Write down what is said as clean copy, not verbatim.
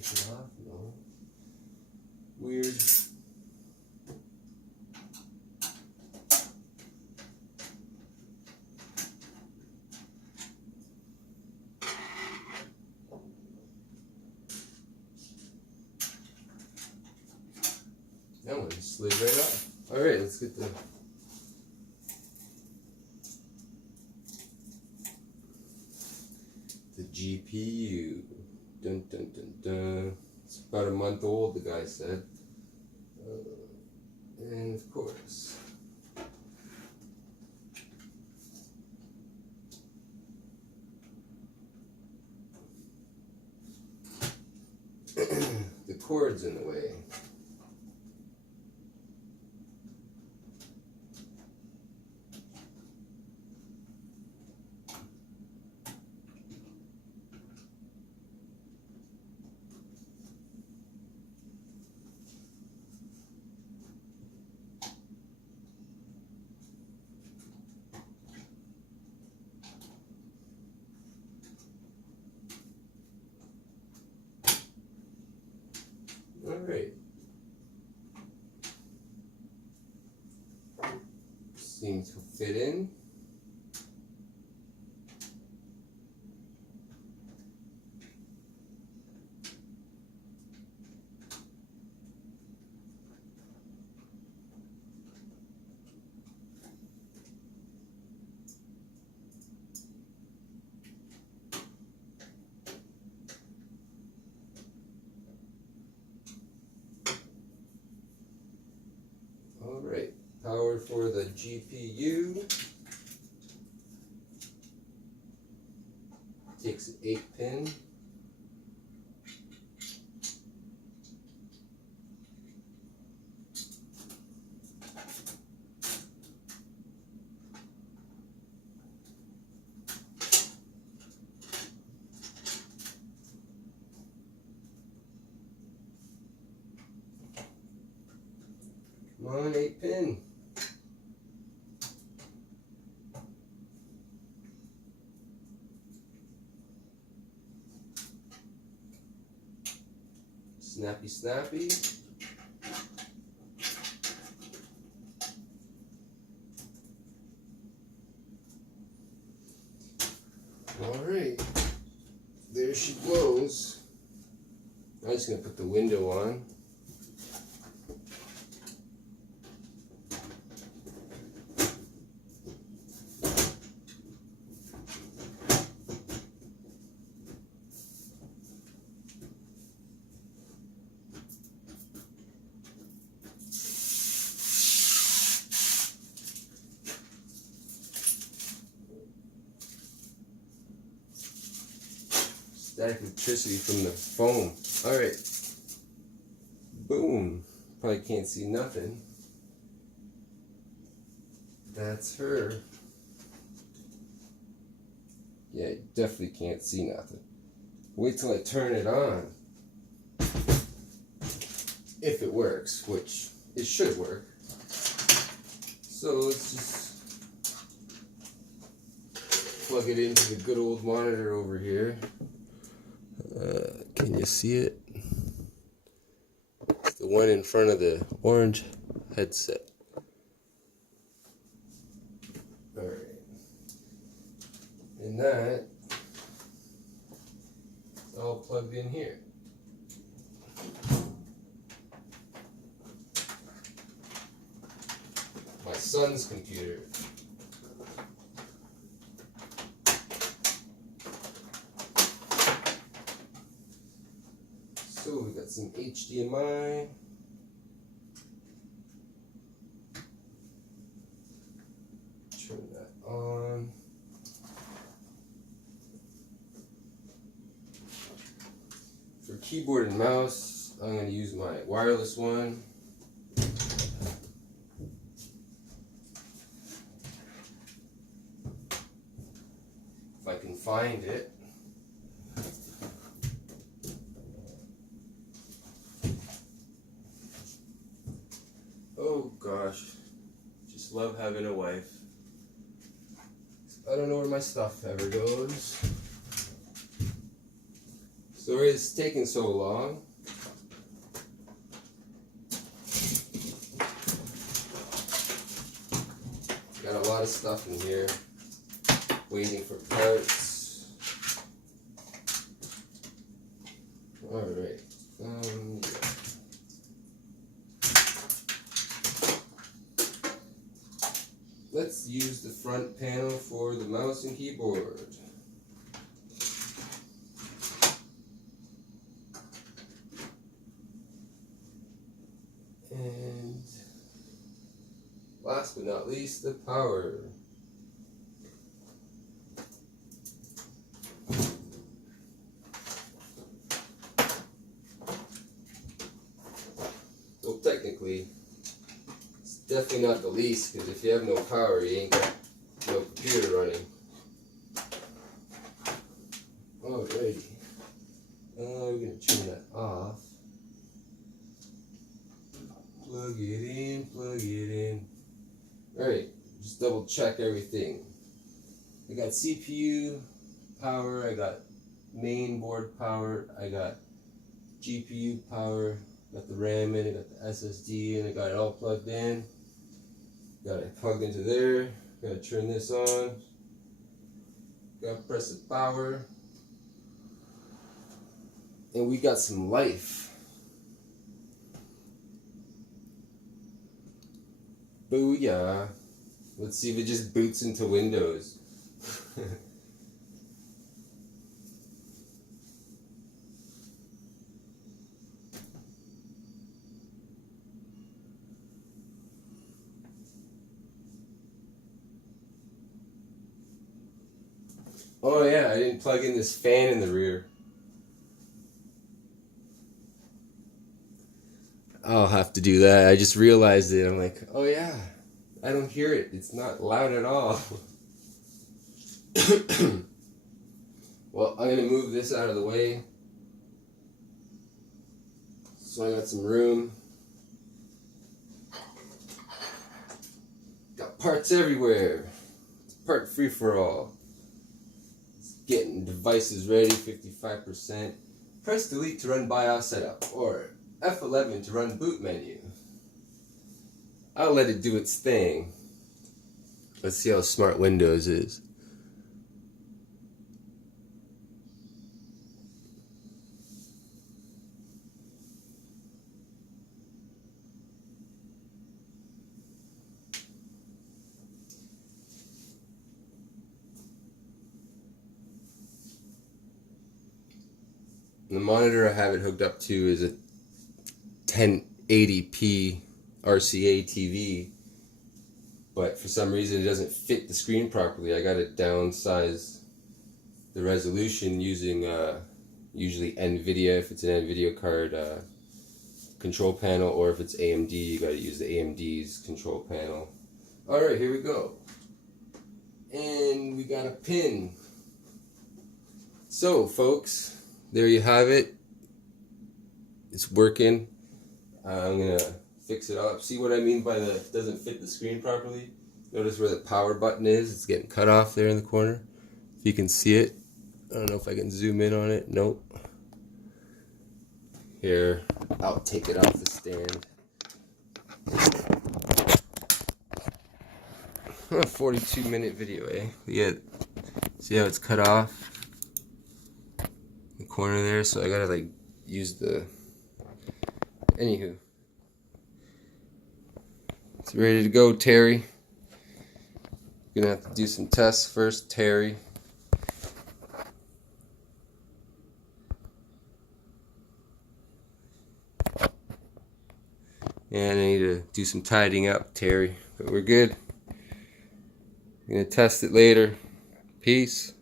take it off? No. Weird. That one just slid right off. Alright, let's get the GPU. Dun dun dun dun. It's about a month old, the guy said. And of course, the cord's in the way. Alright. Seems to fit in. Alright, power for the GPU. Takes an 8-pin. Come on, 8-pin. Snappy, snappy. Alright. There she goes. I'm just going to put the window on. Static electricity from the foam. Alright. Boom. Probably can't see nothing. That's her. Yeah, you definitely can't see nothing. Wait till I turn it on. If it works, which it should work. So let's just plug it into the good old monitor over here. Can you see it? It's the one in front of the orange headset. Alright. And that is all plugged in here. My son's computer. So we got some HDMI. Turn that on. For keyboard and mouse, I'm going to use my wireless one. If I can find it. Oh gosh, just love having a wife. I don't know where my stuff ever goes. So Sorry it's taking so long. Got a lot of stuff in here, waiting for parts. Alright. Yeah. Let's use the front panel for the mouse and keyboard. And last but not least, the power. So technically, it's definitely not the least, because if you have no power, you ain't got no computer running. Alrighty. We're going to turn that off. Plug it in, plug it in. Alright, just double check everything. I got CPU power, I got main board power, I got GPU power, got the RAM in, I got the SSD, and I got it all plugged in. Got it plugged into there. Gotta turn this on. Gotta press the power. And we got some life. Booyah. Let's see if it just boots into Windows. Oh yeah, I didn't plug in this fan in the rear. I'll have to do that. I just realized it. I'm like, oh yeah, I don't hear it. It's not loud at all. Well, I'm going to move this out of the way. So I got some room. Got parts everywhere. It's part free for all. Getting devices ready, 55%. Press delete to run BIOS setup, or F11 to run boot menu. I'll let it do its thing. Let's see how smart Windows is. The monitor I have it hooked up to is a 1080p RCA TV, but for some reason it doesn't fit the screen properly. I gotta downsize the resolution using usually NVIDIA, if it's an NVIDIA card, control panel, or if it's AMD, you gotta use the AMD's control panel. Alright, here we go. And we got a pin. So folks, there you have it. It's working. I'm gonna fix it up. See what I mean by the doesn't fit the screen properly? Notice where the power button is. It's getting cut off there in the corner. If you can see it. I don't know if I can zoom in on it. Nope. Here, I'll take it off the stand. A 42-minute video, eh? Yeah. See how it's cut off? The corner there, so I gotta like use the. Anywho, it's ready to go, Terry. Gonna have to do some tests first, Terry. And I need to do some tidying up, Terry. But we're good. Gonna test it later. Peace.